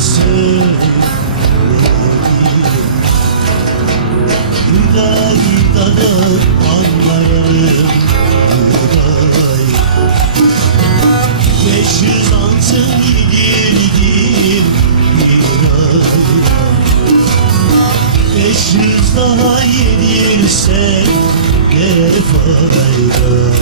söyleyeyim. Hüdayda da anlarım hüday. 500 altın yedirdim bir ayda. 500 daha yedirsen ne fayda.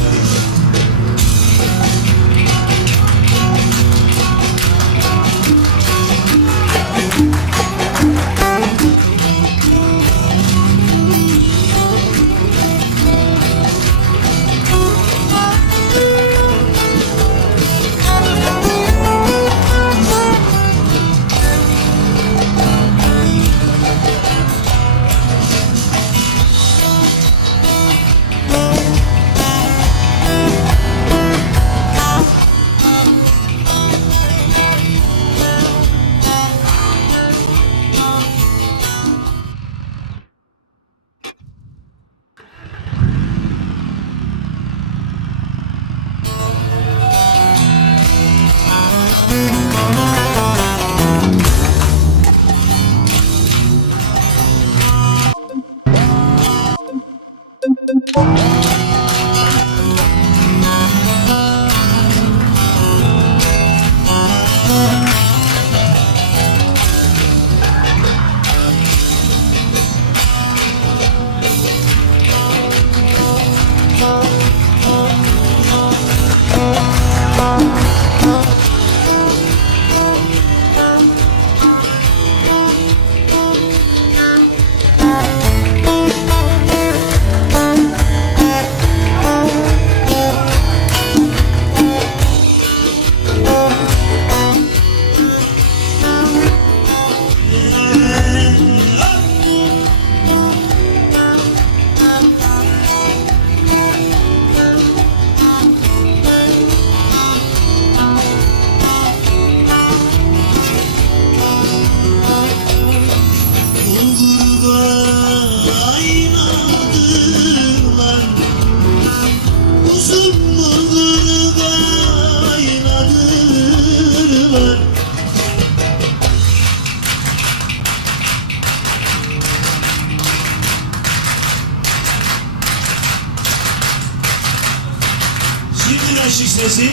Şimdi aşık sesi.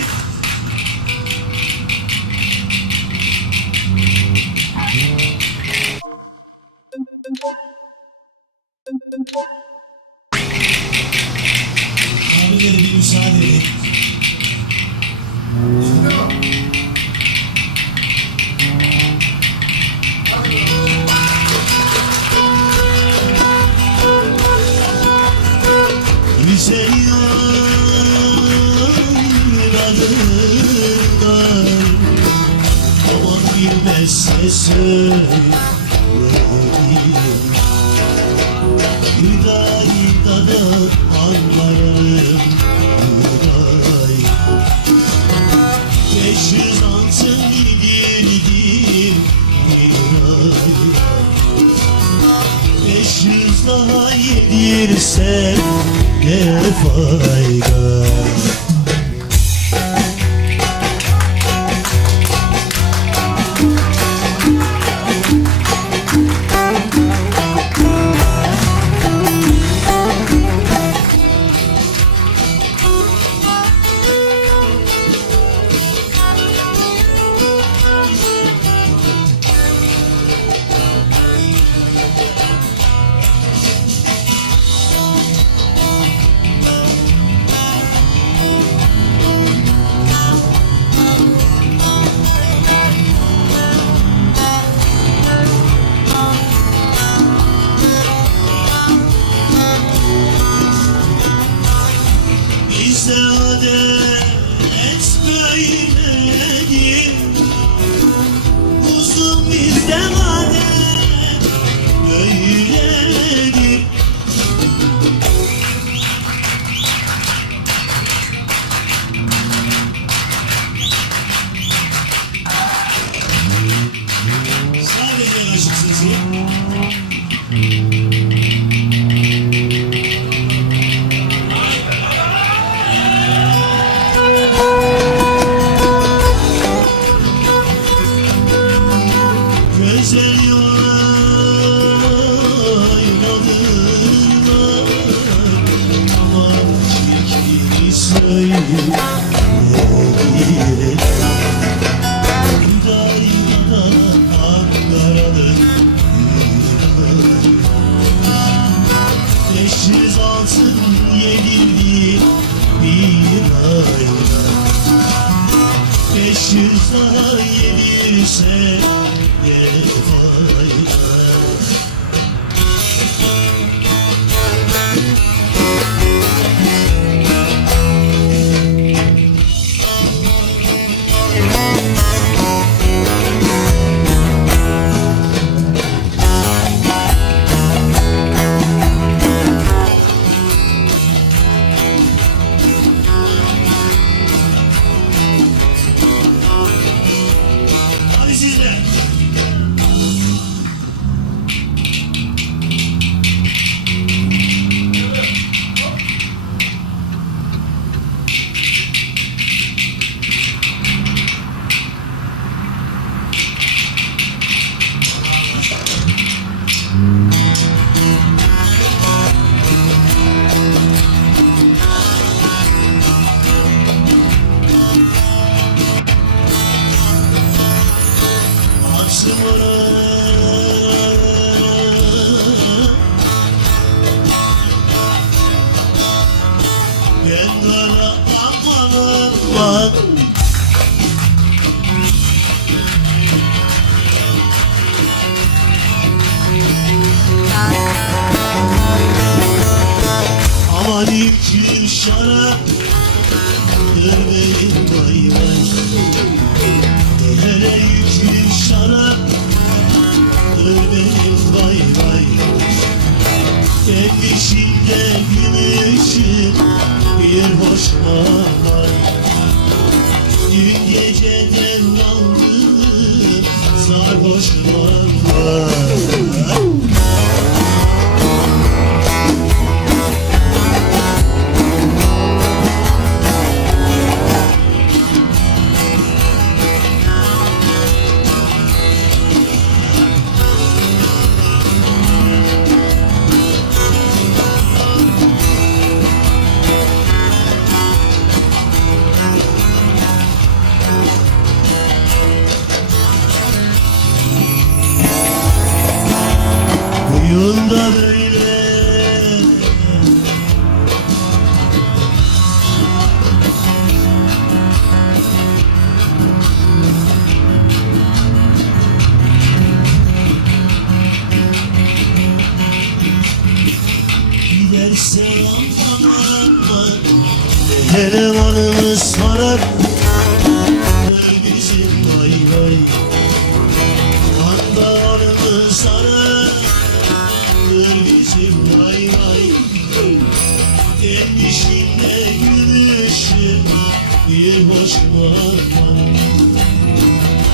Abileri bir müsaade edin. Güzel yollardan aman bilmezse söyleyeyim. Hüdayda da anlarım hüday. 500 altın yedirdim bir ayda. 500 daha yedirsen ne fayda. Adet böyledir, uzun bizden adet böyledir. Sadece aşık sesi. güzel oynadılar ama çirkin söylediler. Hüdayi'den Ankara'nın 500 altın yedirdi bir ayda, 500 daha yedirse ne fayda. Hadi siz de. Genlara amanın var. Aman içim şarap görmeyin vay vay. Hele içim şarap görmeyin vay vay. Kendisinde gümüşüm bir hoş var. Dün geceden aldım sarhoş var. Yolda böyle giderse aman aman elemanımız sarar bizim vay vay. Andalarımız sarar bizim vay vay. Endişimle gülüşüm bir hoş var.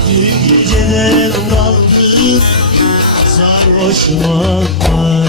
Dün geceden kaldım sarhoş var.